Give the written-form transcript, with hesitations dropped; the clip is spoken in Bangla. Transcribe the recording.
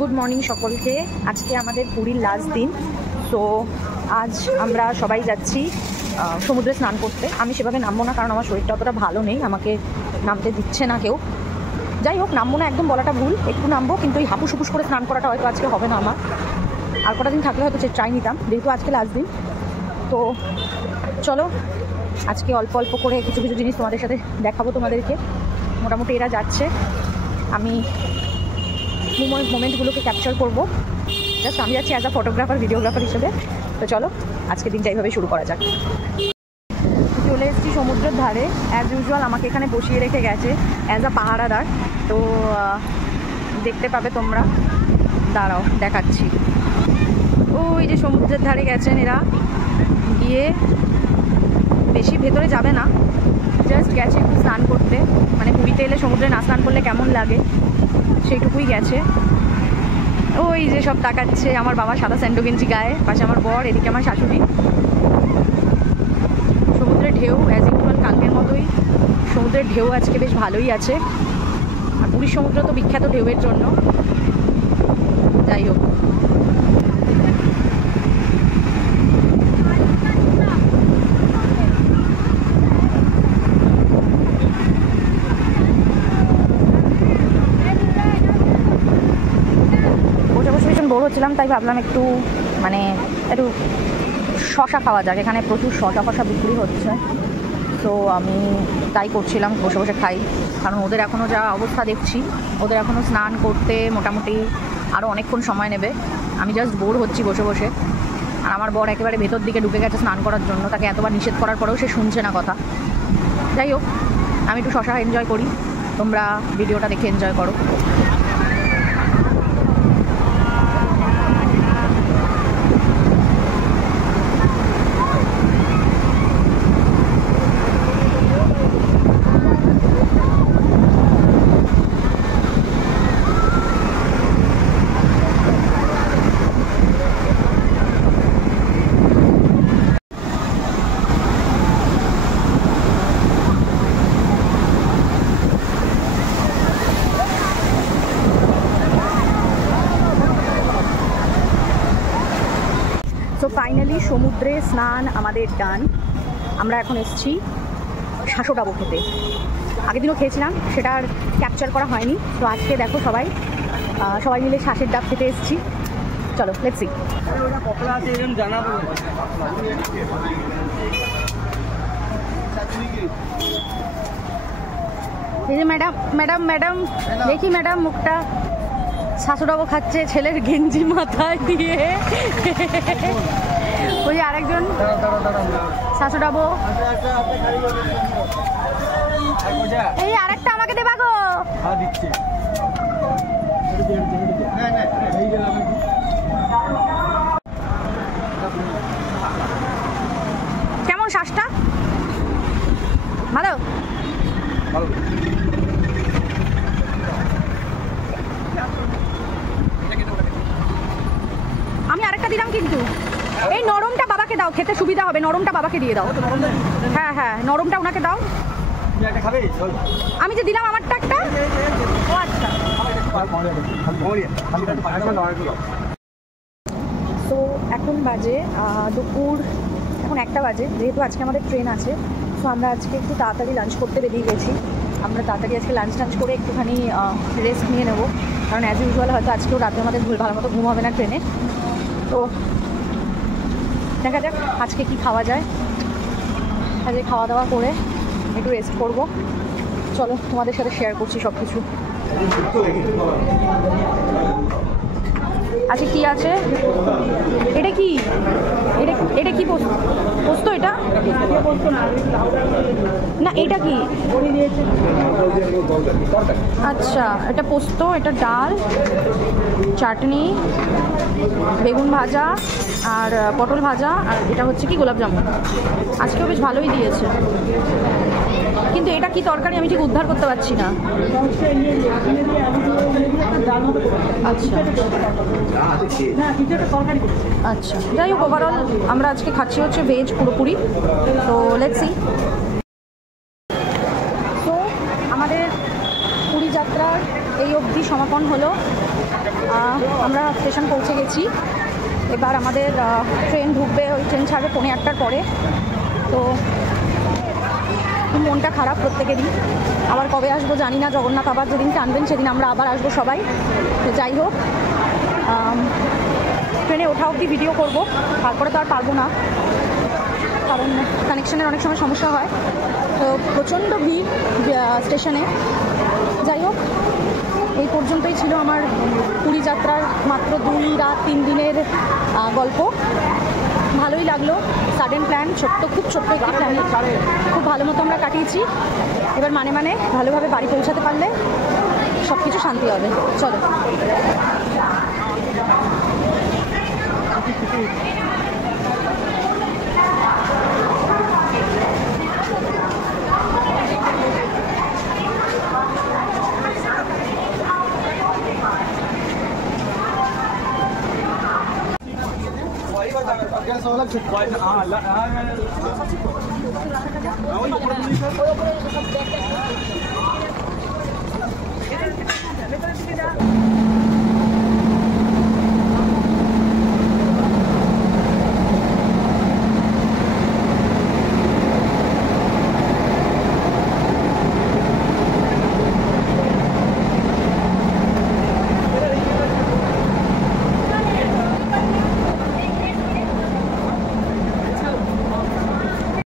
গুড মর্নিং সকলকে। আজকে আমাদের পুরীর লাস্ট দিন। তো আজ আমরা সবাই যাচ্ছি সমুদ্রে স্নান করতে। আমি সেভাবে নামবো না, কারণ আমার শরীরটা অতটা ভালো নেই, আমাকে নামতে দিচ্ছে না কেউ। যাই হোক, নামবো না একদম বলাটা ভুল, একটু নামবো, কিন্তু এই হাপুস হুপুস করে স্নান করাটা হয়তো আজকে হবে না আমার। আর কটা দিন থাকলে হয়তো ট্রাই নিতাম, যেহেতু আজকে লাস্ট দিন। তো চলো আজকে অল্প অল্প করে কিছু কিছু জিনিস তোমাদের সাথে দেখাবো তোমাদেরকে। মোটামুটি এরা যাচ্ছে, আমি মোমেন্টগুলোকে ক্যাপচার করবো। জাস্ট আমি যাচ্ছি অ্যাজ আ ফটোগ্রাফার, ভিডিওগ্রাফার হিসেবে। তো চলো আজকে দিনটা এইভাবে শুরু করা যাক। চলে এসেছি সমুদ্রের ধারে। অ্যাজ ইউজুয়াল আমাকে এখানে বসিয়ে রেখে গেছে অ্যাজ আ পাহারাদার। তো দেখতে পাবে তোমরা, দাঁড়াও দেখাচ্ছি। ওই যে সমুদ্রের ধারে গেছেন এরা, গিয়ে বেশি ভেতরে যাবে না, জাস্ট গেছে একটু স্নান করতে। মানে পুরীতে এলে সমুদ্রে না স্নান করলে কেমন লাগে সেইটুকুই গেছে। ওই যে সব তাকাচ্ছে, আমার বাবা সাদা স্যান্ডো গেঞ্জি গায়ে, পাশে আমার বর, এদিকে আমার শাশুড়ি। সমুদ্রের ঢেউ অ্যাজ ইউজুয়াল কালকের মতোই, সমুদ্রের ঢেউ আজকে বেশ ভালোই আছে। আর পুরীর সমুদ্র তো বিখ্যাত ঢেউয়ের জন্য। যাই হোক, বোর হচ্ছিলাম, তাই ভাবলাম একটু একটু শশা খাওয়া যাক। এখানে প্রচুর শশা বিক্রি হচ্ছে। তো আমি তাই করছিলাম, বসে বসে খাই। কারণ ওদের এখনও যা অবস্থা দেখছি, ওদের এখনও স্নান করতে মোটামুটি আরও অনেকক্ষণ সময় নেবে। আমি জাস্ট বোর হচ্ছি বসে বসে। আর আমার বর একেবারে ভেতর দিকে ঢুকে গেছে স্নান করার জন্য। তাকে এতবার নিষেধ করার পরেও সে শুনছে না কথা। যাই হোক, আমি একটু শশা এনজয় করি, তোমরা ভিডিওটা দেখে এনজয় করো। তো ফাইনালি সমুদ্রে স্নান আমাদের ডান। আমরা এখন এসেছি শাঁসো ডাবো খেতে। আগের দিনও খেয়েছিলাম, সেটা আর ক্যাপচার করা হয়নি। তো আজকে দেখো সবাই মিলে শাঁসের ডাব খেতে এসেছি। চলো লেটস সি। এই যে ম্যাডাম দেখি ম্যাডাম মুখটা। শাঁসো ডাবো খাচ্ছে ছেলের গেঞ্জি মাথায় দিয়ে। ওই আরেকজন শাঁসো ডাবো। এই আরেকটা আমাকে দেবা গো। কেমন শ্বাসটা? ভালো। আমি আরেকটা দিলাম, কিন্তু এই নরমটা বাবাকে দাও, খেতে সুবিধা হবে। নরমটা বাবাকে দিয়ে দাও। হ্যাঁ হ্যাঁ, নরমটা ওনাকে দাও। আমি যে দিলাম আমারটা একটা। ও আচ্ছা। তো এখন বাজে দুপুর, এখন 1টা বাজে। যেহেতু আজকে আমাদের ট্রেন আছে, তো আমরা আজকে একটু তাড়াতাড়ি লাঞ্চ করতে বেরিয়ে গেছি। আমরা তাড়াতাড়ি আজকে লাঞ্চ করে একটুখানি রেস্ট নিয়ে নেবো। কারণ অ্যাজ ইউজুয়াল হয়তো আজকেও রাতে আমাদের ভালো মতো ঘুম হবে না ট্রেনে। তো দেখা যাক আজকে কি খাওয়া যায়। আজকে খাওয়া দাওয়া করে একটু রেস্ট করবো। চলো তোমাদের সাথে শেয়ার করছি সব কিছু। আচ্ছা কি আছে? এটা কি পোস্ত? এটা না, এটা কি? আচ্ছা, এটা পোস্ত, এটা ডাল, চাটনি, বেগুন ভাজা আর পটল ভাজা, আর এটা হচ্ছে কি গোলাপ জামুন। আজকেও বেশ ভালোই দিয়েছে, কিন্তু এটা কি তরকারি আমি ঠিক উদ্ধার করতে পারছি না। আচ্ছা আচ্ছা, যাই হোক, ওভারঅল আমরা আজকে খাচ্ছি হচ্ছে ভেজ পুরোপুরি। তো লেটস সি। তো আমাদের পুরী যাত্রার এই অবধি সমাপন হলো। আমরা স্টেশন পৌঁছে গেছি। এবার আমাদের ট্রেন ঢুকবে, ওই ট্রেন ছাড়বে 8:45 পরে। তো মনটা খারাপ প্রত্যেকেরই, আবার কবে আসবো জানি না। জগন্নাথ আবার যেদিন টানবেন সেদিন আমরা আবার আসবো সবাই। তো যাই হোক, ট্রেনে ওঠা অবধি ভিডিও করব, তারপরে তো আর পারবো না, কারণ কানেকশনের অনেক সময় সমস্যা হয়। তো প্রচণ্ড ভিড় স্টেশনে। যাই হোক, এই পর্যন্তই ছিল আমার পুরী যাত্রার মাত্র 2 রাত 3 দিনের গল্প। ভালোই লাগলো, সাডেন প্ল্যান, খুব ছোট্ট একটি প্ল্যান, খুব ভালো মতো আমরা কাটিয়েছি। এবার মানে ভালোভাবে বাড়ি পৌঁছাতে পারলে সব কিছু শান্তি হবে। চলো। कैसा वाला